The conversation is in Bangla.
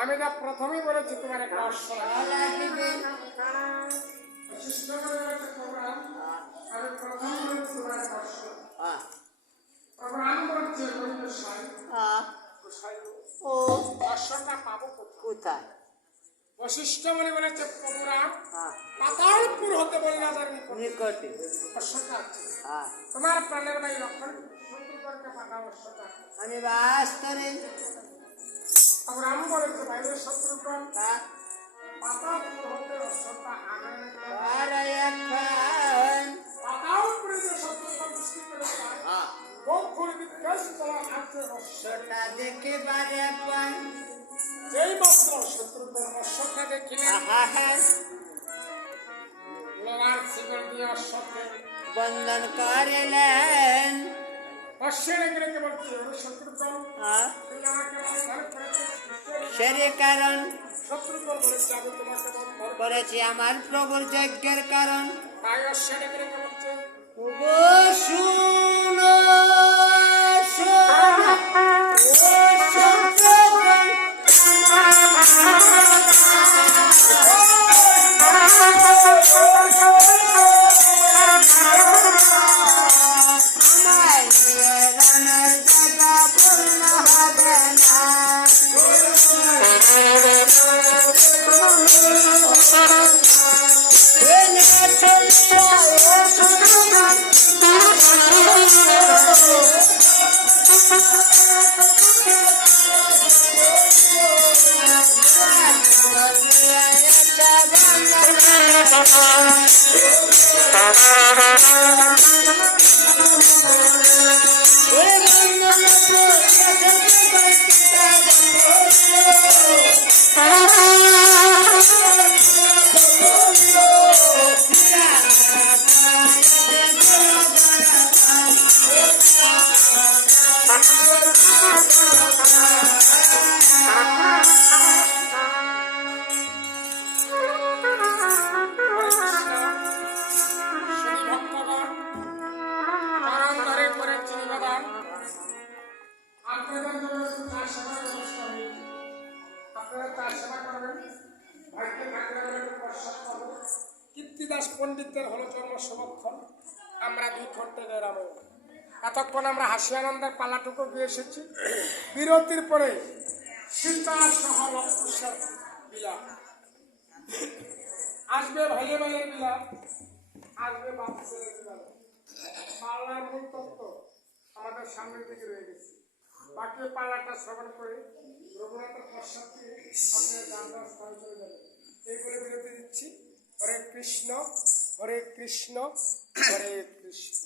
আমি যা প্রথমেই বলেছি তোমার একটা অশ্বর পাবো কোথায়? বশিষ্ঠ বলে বলেছে প্রভুরাম পাতালপুর হতে বললাদের নিকটে অশ্বটা আছে। তোমার প্রাণের ভাই লক্ষণ শত্রুগণকে পাঠাও অশ্বটা আমি বাস করি। রাম বলেছে ভাই শত্রুগণ পাতালপুর হতে অশ্বটা আনে পাতালপুরে যে শত্রুগণ দৃষ্টি করে বহু বিকাশ করা আছে অশ্বটা দেখে বারে পান যেই মাত্র শত্রুগণ অশ্বটা দেখিলেন লোহার শিকল দিয়ে অশ্বকে বন্ধন করিলেন। অশ্বের এগুলোকে বলছে শত্রুগণ সেরে কারণ শত্রুগণ বলেছে আমি তোমাকে বন্ধন করেছি আমার প্রভুর যজ্ঞের কারণ। তাই অশ্বের এগুলোকে বলছে শুনো কীর্তিদাস পণ্ডিতদের হলো জন্ম সমক্ষণ। আমরা 2 ঘন্টা বেরাবো। এতক্ষণ আমরা হাসি আনন্দের পালাটুকু দিয়ে এসেছি। বিরতির পরে সীতা সহ লক্ষের বিলাপ আসবে, ভাইয়ে ভাইয়ের বিলাপ আসবে, বাপ ছেলের বিলাপ। পাল্লার মূল তত্ত্ব আমাদের সামনের দিকে রয়ে গেছে। বাকি পাল্লাটা শ্রবণ করে রঘুনাথের পশ্চাৎ দিয়ে আপনার গানটা স্থান চলে যাবে। এই বলে বিরতি দিচ্ছি। হরে কৃষ্ণ হরে কৃষ্ণ হরে কৃষ্ণ।